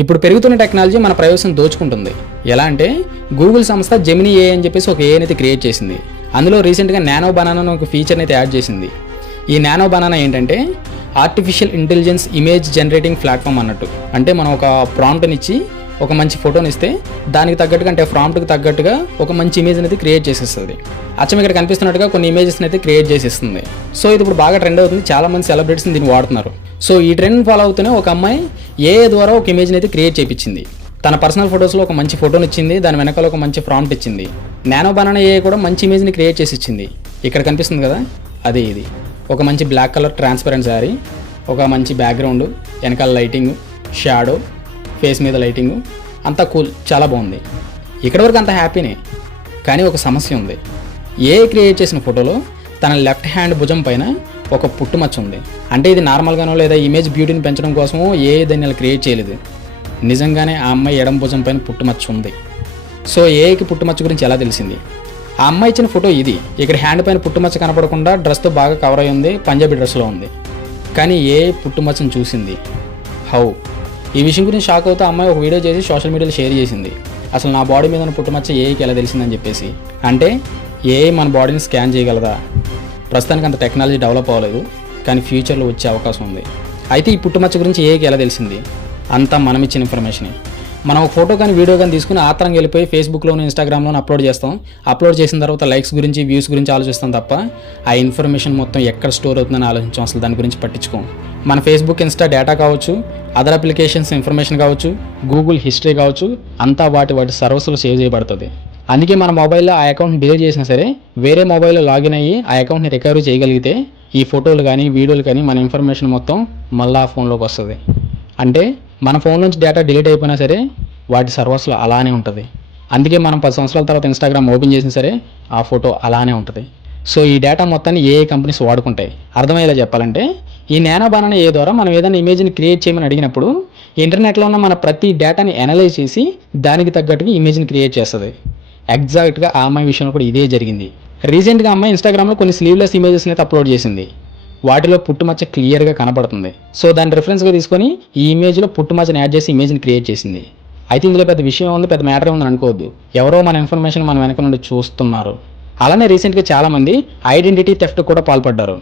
ఇప్పుడు పెరుగుతున్న టెక్నాలజీ మన ప్రైవసీని దోచుకుంటుంది. ఎలా అంటే గూగుల్ సంస్థ జెమినీ ఏ అని చెప్పేసి ఒక ఏ అనేది క్రియేట్ చేసింది. అందులో రీసెంట్గా నానో బనానా అని ఒక ఫీచర్ని అయితే యాడ్ చేసింది. ఈ నానో బనానా ఏంటంటే artificial intelligence image generating platform అన్నట్టు. అంటే మనం ఒక ప్రాంప్ట్ని ఇచ్చి ఒక మంచి ఫోటోని ఇస్తే దానికి తగ్గట్టుగా అంటే ప్రాంప్ట్కి తగ్గట్టుగా ఒక మంచి ఇమేజ్ అనేది క్రియేట్ చేసేస్తుంది. అచ్చం ఇక్కడ కనిపిస్తున్నట్టుగా కొన్ని ఇమేజెస్ని అయితే క్రియేట్ చేసేస్తుంది. సో ఇది ఇప్పుడు బాగా ట్రెండ్ అవుతుంది. చాలామంది సెలబ్రిటీస్ దీన్ని వాడుతున్నారు. సో ఈ ట్రెండ్ ఫాలో అవుతూనే ఒక అమ్మాయి ఏ ద్వారా ఒక ఇమేజ్ని అయితే క్రియేట్ చేయించింది. తన పర్సనల్ ఫొటోస్లో ఒక మంచి ఫోటోని ఇచ్చింది, దాని వెనకాల ఒక మంచి ప్రాంప్ట్ ఇచ్చింది. నానో బనానా ఏ కూడా మంచి ఇమేజ్ని క్రియేట్ చేసి ఇచ్చింది. ఇక్కడ కనిపిస్తుంది కదా, అదే ఇది. ఒక మంచి బ్లాక్ కలర్ ట్రాన్స్పరెంట్ శారీ, ఒక మంచి బ్యాక్గ్రౌండ్, వెనకాల లైటింగ్, షాడో, ఫేస్ మీద లైటింగ్, అంతా కూల్, చాలా బాగుంది. ఇక్కడ వరకు అంత హ్యాపీనే. కానీ ఒక సమస్య ఉంది. ఏ క్రియేట్ చేసిన ఫోటోలో తన లెఫ్ట్ హ్యాండ్ భుజం పైన ఒక పుట్టుమచ్చ ఉంది. అంటే ఇది నార్మల్గానో లేదా ఇమేజ్ బ్యూటీని పెంచడం కోసమో ఏ దాన్ని అలా క్రియేట్ చేయలేదు. నిజంగానే ఆ అమ్మాయి ఎడం భుజం పైన పుట్టుమచ్చ ఉంది. సో ఏకి పుట్టుమచ్చ గురించి ఎలా తెలిసింది? ఆ అమ్మాయి ఇచ్చిన ఫోటో ఇది. ఇక్కడ హ్యాండ్ పైన పుట్టుమచ్చ కనపడకుండా డ్రెస్తో బాగా కవర్ అయి ఉంది, పంజాబీ డ్రెస్లో ఉంది. కానీ ఏ పుట్టుమచ్చను చూసింది. హౌ? ఈ విషయం గురించి షాక్ అవుతూ అమ్మాయి ఒక వీడియో చేసి సోషల్ మీడియాలో షేర్ చేసింది. అసలు నా బాడీ మీద ఉన్న పుట్టుమచ్చ ఏకి ఎలా తెలిసిందని చెప్పేసి. అంటే ఏ మన బాడీని స్కాన్ చేయగలదా? ప్రస్తుతానికి అంత టెక్నాలజీ డెవలప్ అవ్వలేదు, కానీ ఫ్యూచర్లో వచ్చే అవకాశం ఉంది. అయితే ఈ పుట్టుమచ్చ గురించి ఏకి ఎలా తెలిసింది? అంతా మనం ఇచ్చిన ఇన్ఫర్మేషనే. మనం ఒక ఫోటో కానీ వీడియో కానీ తీసుకుని ఆత్రంగా వెళ్ళిపోయి ఫేస్బుక్లోను ఇన్స్టాగ్రామ్లోను అప్లోడ్ చేస్తాం. అప్లోడ్ చేసిన తర్వాత లైక్స్ గురించి వ్యూస్ గురించి ఆలోచిస్తాం తప్ప ఆ ఇన్ఫర్మేషన్ మొత్తం ఎక్కడ స్టోర్ అవుతుందని ఆలోచించాం. అసలు దాని గురించి పట్టించుకోం. మన ఫేస్బుక్, ఇన్స్టా డేటా కావచ్చు, అదర్ అప్లికేషన్స్ ఇన్ఫర్మేషన్ కావచ్చు, గూగుల్ హిస్టరీ కావచ్చు, అంతా వాటి సర్వీసులు సేవ్ చేయబడుతుంది. అందుకే మన మొబైల్లో ఆ అకౌంట్ని డిలీట్ చేసినా సరే వేరే మొబైల్లో లాగిన్ అయ్యి ఆ అకౌంట్ని రికవరీ చేయగలిగితే ఈ ఫోటోలు కానీ వీడియోలు కానీ మన ఇన్ఫర్మేషన్ మొత్తం మళ్ళీ ఆ ఫోన్లోకి వస్తుంది. అంటే మన ఫోన్ నుంచి డేటా డిలీట్ అయిపోయినా సరే వాటి సర్వర్స్లో అలానే ఉంటుంది. అందుకే మనం 10 సంవత్సరాల తర్వాత ఇన్స్టాగ్రామ్ ఓపెన్ చేసినా సరే ఆ ఫోటో అలానే ఉంటుంది. సో ఈ డేటా మొత్తాన్ని ఏ కంపెనీస్ వాడుకుంటాయి. అర్థమయ్యేలా చెప్పాలంటే ఈ నానో బనానా ఏ ద్వారా మనం ఏదైనా ఇమేజ్ని క్రియేట్ చేయమని అడిగినప్పుడు ఇంటర్నెట్లో ఉన్న మన ప్రతి డేటాని అనలైజ్ చేసి దానికి తగ్గట్టుగా ఇమేజ్ని క్రియేట్ చేస్తుంది. ఎగ్జాక్ట్గా ఆ అమ్మాయి విషయంలో కూడా ఇదే జరిగింది. రీసెంట్గా అమ్మాయి ఇన్స్టాగ్రామ్లో కొన్ని స్లీవ్లెస్ ఇమేజెస్ని అయితే అప్లోడ్ చేసింది. వాటిలో పుట్టుమచ్చ క్లియర్గా కనపడుతుంది. సో దాన్ని రిఫరెన్స్గా తీసుకొని ఈ ఇమేజ్లో పుట్టుమచ్చని యాడ్ చేసి ఇమేజ్ని క్రియేట్ చేసింది. అయితే ఇందులో పెద్ద విషయం ఉంది, పెద్ద మ్యాటర్ ఉందని అనుకోవద్దు. ఎవరో మన ఇన్ఫర్మేషన్ మన వెనక నుండి చూస్తున్నారు. అలానే రీసెంట్గా చాలామంది ఐడెంటిటీ థెఫ్ట్ కూడా పాల్పడ్డారు.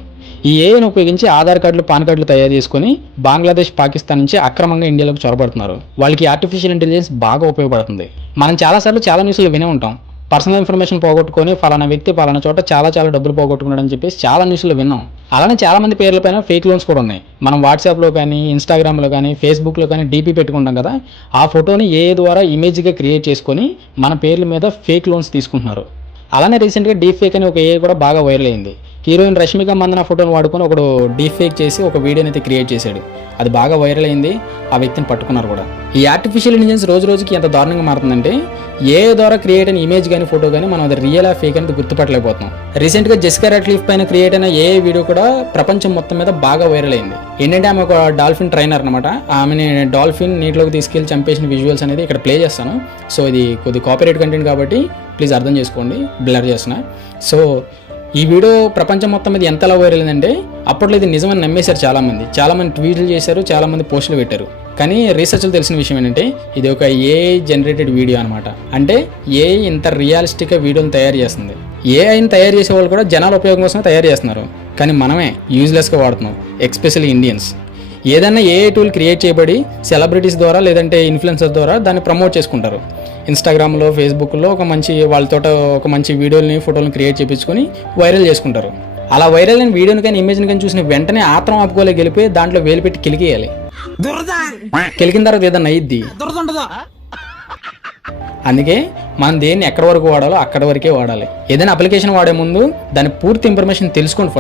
ఈ ఏఐని ఉపయోగించి ఆధార్ కార్డులు, పాన్ కార్డులు తయారు చేసుకొని బంగ్లాదేశ్, పాకిస్తాన్ నుంచి అక్రమంగా ఇండియాలోకి చొరబడుతున్నారు. వాళ్ళకి ఆర్టిఫిషియల్ ఇంటెలిజెన్స్ బాగా ఉపయోగపడుతుంది. మనం చాలాసార్లు చాలా న్యూస్లో వినే ఉంటాం. పర్సనల్ ఇన్ఫర్మేషన్ పోగొట్టుకొని ఫలానా వ్యక్తి ఫలానా చోట చాలా డబ్బులు పోగొట్టుకున్నాడని చెప్పేసి చాలా న్యూస్లో విన్నాం. అలానే చాలామంది పేర్లపైన ఫేక్ లోన్స్ కూడా ఉన్నాయి. మనం వాట్సాప్లో కానీ, ఇన్స్టాగ్రామ్లో కానీ, ఫేస్బుక్లో కానీ డీపీ పెట్టుకుంటాం కదా, ఆ ఫోటోని ఏ ద్వారా ఇమేజ్గా క్రియేట్ చేసుకొని మన పేర్ల మీద ఫేక్ లోన్స్ తీసుకుంటున్నారు. అలానే రీసెంట్గా డీప్ ఫేక్ అని ఒక ఏ కూడా బాగా వైరల్ అయింది. హీరోయిన్ రష్మిక మందన ఫోటోని వాడుకొని ఒకడు డీప్ ఫేక్ చేసి ఒక వీడియోని అయితే క్రియేట్ చేశాడు. అది బాగా వైరల్ అయింది. ఆ వ్యక్తిని పట్టుకున్నారు కూడా. ఈ ఆర్టిఫిషియల్ ఇంటెలిజెన్స్ రోజు రోజుకి ఎంత దారుణంగా మారుతుందంటే ఏ ద్వారా క్రియేట్ అయిన ఇమేజ్ కానీ ఫోటో కానీ మనం అది రియల్ ఆ ఫేక్ అనేది గుర్తుపట్టలేకపోతున్నాం. రీసెంట్గా జెసికా రాడ్క్లిఫ్ పైన క్రియేట్ అయిన ఏ వీడియో కూడా ప్రపంచం మొత్తం మీద బాగా వైరల్ అయింది. ఏంటంటే ఆమె ఒక డాల్ఫిన్ ట్రైనర్ అనమాట. ఆమెని డాల్ఫిన్ నీటిలోకి తీసుకెళ్లి చంపేసిన విజువల్స్ అనేది ఇక్కడ ప్లే చేస్తాను. సో ఇది కొద్ది కాపీరైట్ కంటెంట్ కాబట్టి ప్లీజ్ అర్థం చేసుకోండి, బ్లర్ చేస్తున్నా. సో ఈ వీడియో ప్రపంచం మొత్తం మీద ఎంతలా వైరల్ అయిందంటే అప్పట్లో ఇది నిజమని నమ్మేశారు చాలామంది ట్వీట్లు చేశారు, చాలామంది పోస్టులు పెట్టారు. కానీ రీసెర్చ్లో తెలిసిన విషయం ఏంటంటే ఇది ఒక ఏఐ జనరేటెడ్ వీడియో అనమాట. అంటే ఏఐ ఇంత రియలిస్టిక్గా వీడియోని తయారు చేస్తుంది. ఏఐని తయారు చేసే వాళ్ళు కూడా జనాల ఉపయోగం కోసమే తయారు చేస్తున్నారు. కానీ మనమే యూజ్లెస్గా వాడుతున్నాం, ఎస్పెషల్లీ ఇండియన్స్. ఏదైనా ఏఐ టూల్ క్రియేట్ చేయబడి సెలబ్రిటీస్ ద్వారా లేదంటే ఇన్ఫ్లుయెన్సర్స్ ద్వారా దాన్ని ప్రమోట్ చేసుకుంటారు. ఇన్స్టాగ్రామ్లో, ఫేస్బుక్లో వాళ్ళతో ఒక మంచి వీడియోని, ఫోటోలను క్రియేట్ చేయించుకొని వైరల్ చేసుకుంటారు. అలా వైరల్ అయిన వీడియోని కానీ ఇమేజ్ని కానీ చూసిన వెంటనే ఆత్రం ఆపుకోలే గెలిపి దాంట్లో వేలు పెట్టి కిలికేయాలి. కిలికిన తర్వాత ఏదన్నా అయ్యిద్ది. అందుకే మనం దేన్ని ఎక్కడి వరకు వాడాలో అక్కడి వరకే వాడాలి. ఏదైనా అప్లికేషన్ వాడే ముందు దాని పూర్తి ఇన్ఫర్మేషన్ తెలుసుకోండి.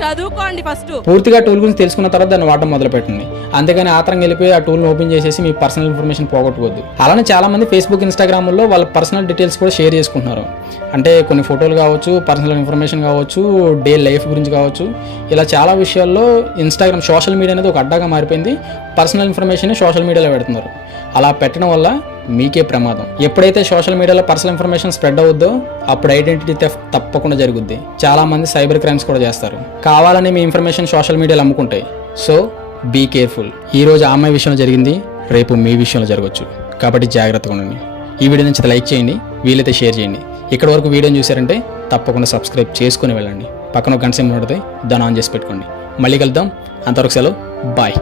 చదువుకోండి ఫస్ట్. పూర్తిగా టూల్ గురించి తెలుసుకున్న తర్వాత దాన్ని వాడడం మొదలు పెట్టండి. అంతేగాని ఆత్రం వెళ్ళిపోయి ఆ టూల్ని ఓపెన్ చేసేసి మీ పర్సనల్ ఇన్ఫర్మేషన్ పోగొట్టుకోవద్దు. అలానే చాలా మంది ఫేస్బుక్, ఇన్స్టాగ్రామ్లో వాళ్ళ పర్సనల్ డీటెయిల్స్ కూడా షేర్ చేసుకుంటున్నారు. అంటే కొన్ని ఫోటోలు కావచ్చు, పర్సనల్ ఇన్ఫర్మేషన్ కావచ్చు, డే లైఫ్ గురించి కావచ్చు, ఇలా చాలా విషయాల్లో ఇన్స్టాగ్రామ్, సోషల్ మీడియా అనేది ఒక అడ్డాగా మారిపోయింది. పర్సనల్ ఇన్ఫర్మేషన్ సోషల్ మీడియాలో పెడుతున్నారు. అలా పెట్టడం వల్ల మీకే ప్రమాదం. ఎప్పుడైతే సోషల్ మీడియాలో పర్సనల్ ఇన్ఫర్మేషన్ స్ప్రెడ్ అవుద్దో అప్పుడు ఐడెంటిటీ థెఫ్ట్ తప్పకుండా జరుగుద్ది. చాలా మంది సైబర్ క్రైమ్స్ కూడా చేస్తారు. కావాలని మీ ఇన్ఫర్మేషన్ సోషల్ మీడియాలో అమ్ముకుంటాయి. So be careful. ఈ రోజు ఆ అమ్మాయి విషయంలో జరిగింది. రేపు మీ విషయంలో జరగవచ్చు. కాబట్టి జాగ్రత్తగా ఉండండి. ఈ వీడియో నచ్చితే లైక్ చేయండి, వీలైతే షేర్ చేయండి. ఇక్కడ వరకు వీడియోని చూసారంటే తప్పకుండా సబ్స్క్రైబ్ చేసుకుని వెళ్ళండి. పక్కన ఒక గంట సింబల్ ఉంటుంది, దాన్ని ఆన్ చేసి పెట్టుకోండి. మళ్ళీ కలుద్దాం. అంతవరకు సెలవు. బాయ్.